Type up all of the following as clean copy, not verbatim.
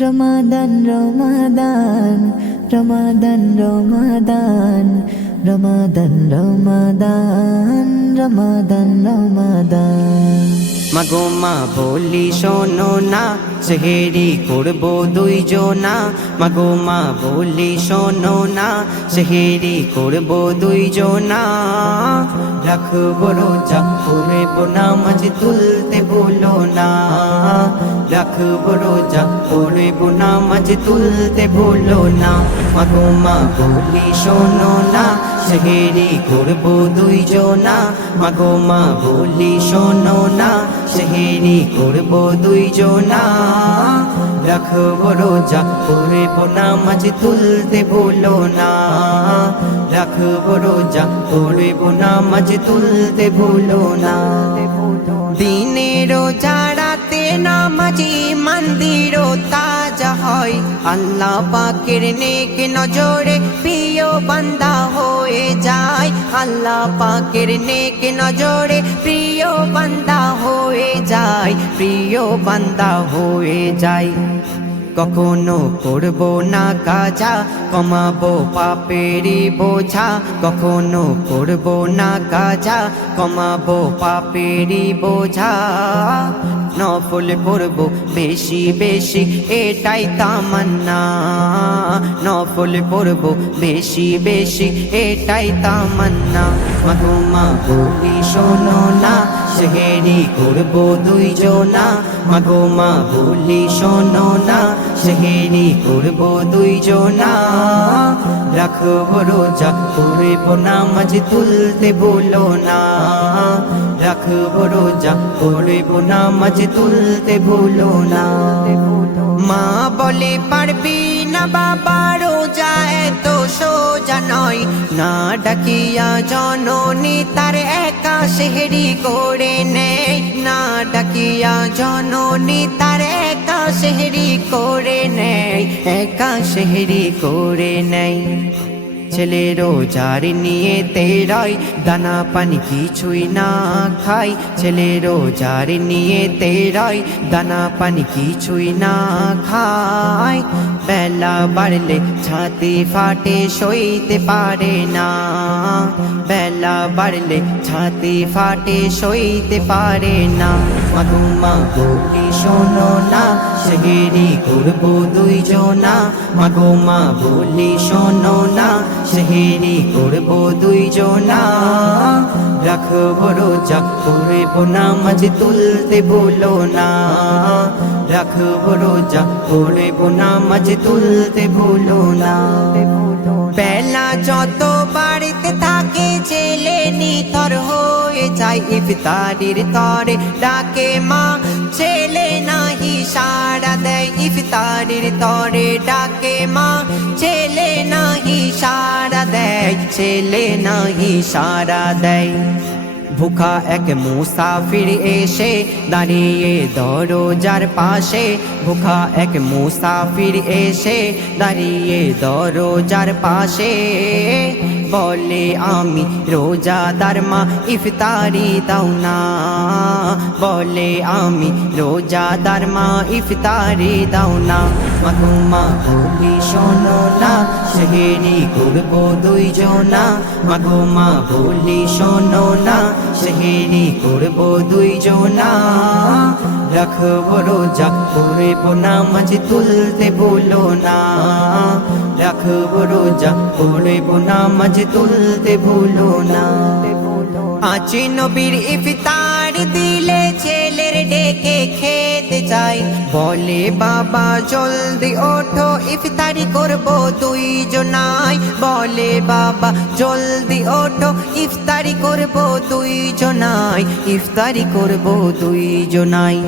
রমাদান রমাদান রমাদান রমাদান রমাদান রমাদান রমাদান রমাদান। মাগো মা বলি শোনো না, সেহেরি করবো দুইজনা। মাগো মা বলি শোনো না, সেহেরি করবো দুইজনা। রাখবো রোজা পড়বো নামাজ তুলতে ভুলো না। রাখবো রোজা পড়বো নামাজ তুলতে ভুলো না। মাগো মা বলি শোনো না, সেহেরি করবো দুইজনা। মাগো মা বলি শোনো না, সেহেরি করবো দুইজনা। রাখবো রোজা পড়বো নামাজ তুলতে ভুলো না। রাখবো রোজা পড়বো নামাজ তুলতে ভুলো না। দিনে রোজা রাতে নামাজি মন্দির তাজা হয়। আল্লাহ পাকের নেক নজরে প্রিয় বান্দা হয়ে যায়। আল্লাহ পাকের নেক নজরে প্রিয় বান্দা হয়ে যায়। প্রিয় বান্দা হয়ে যায়। কখনো করবো না কাজা, কমাবো পাপেরই বোঝা। কখনো করবো না কাজা, কমাবো পাপেরই বোঝা। নফল পড়বো বেশি বেশি এটাই তামান্না। নফল পড়বো বেশি বেশি এটাই তামান্না। মাগো মা বলি শোনো না, সেহেরি করবো দুইজনা। মাগো মা বলি শোনো না, সেহেরি করবো দুইজনা। রাখবো রোজা পড়বো নামাজ তুলতে ভুলো না। রাখবো রোজা পড়বো নামাজ তুলতে ভুলো না। মা বলে পারবি না বাবা, রোজা এত সোজা নয়। না ডাকিয়া জননী তার একা সেহরি করে নেয়। না ডাকিয়া জননী তার একা সেহরি করে নেয়। একা সেহরি করে নেয়। ছেলে রোজার নিয়ে তেরয়, দানা পানি কিছুই না খায়। ছেলে রোজার নিয়ে তেরয়, দানা পানি কিছুই না খায়। বেলা বাড়লে ছাতি ফাটে সইতে পারে না। বেলা বাড়লে ছাতি ফাটে সইতে পারে না। মাগো মা বলি শোনো না, সেহেরি করবো দুইজনা। মাগো মা বলি শোনো না, সেহেরি করবো দুইজনা। রাখবো রোজা পড়বো নামাজ তুলতে ভুলো না। রাখবো রোজা পড়বো নামাজ তুলতে ভুলো না। বেলা যত বাড়িতে থাকে ছেলে নিথর হয়ে যায়। ইফতারির তরে ডাকে মা, ছেলে নাহি সাড়া দেয়। ইফতারির তরে ডাকে মা, ছেলে নাহি সাড়া দেয়। ছেলে নাহি সাড়া দেয়। ভুখা এক মুসাফির এসে দাঁড়িয়ে দরজার পাশে। ভুখা এক মুসাফির এসে দাঁড়িয়ে দরজার পাশে। বলে আমি রোজাদার মা, ইফতারি দাও না। বলে আমি রোজাদার মা, ইফতারি দাও না। মাগো মা বলি শোনো না, সেহেরি করবো দুইজনা। মাগো মা বলি শোনো না, সেহেরি করবো দুইজনা। রাখবো রোজা পড়বো নামাজ তুলতে ভুলো না। রাখবো রোজা পড়বো নামাজ তুলতে ভুলো না। আছি নবীর ইফতার দিলে ছেলের ডেকে খেতে চাই। বলে বাবা জলদি ওঠো, ইফতারি করবো দুইজনাই। বলে বাবা জলদি ওঠো, ইফতারি করবো দুইজনাই। ইফতারি করবো দুইজনাই।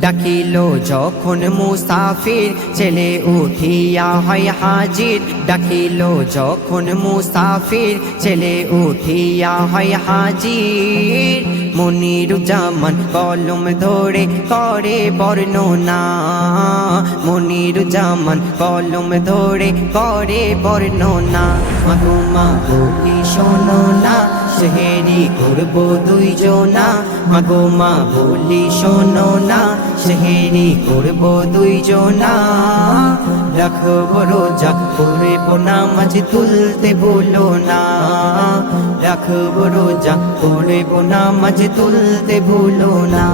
ডাকিলো যখন মুসাফির, ছেলে উঠিয়া হয় হাজির। ডাকিলো যখন মুসাফির, ছেলে উঠিয়া হয় হাজির। মনিরুজ্জামান কলম ধরে করে বর্ণনা। মনিরুজ্জামান কলম ধরে করে বর্ণনা। মাগো মা বলি শোনো না, সেহেরি করবো দুইজনা মাগো মা বলি শোনো না সেহেরি করবো দুইজনা রাখবো রোজা পড়বো নামাজ তুলতে ভুলো না রাখবো রোজা পড়বো নামাজ তুলতে ভুলো না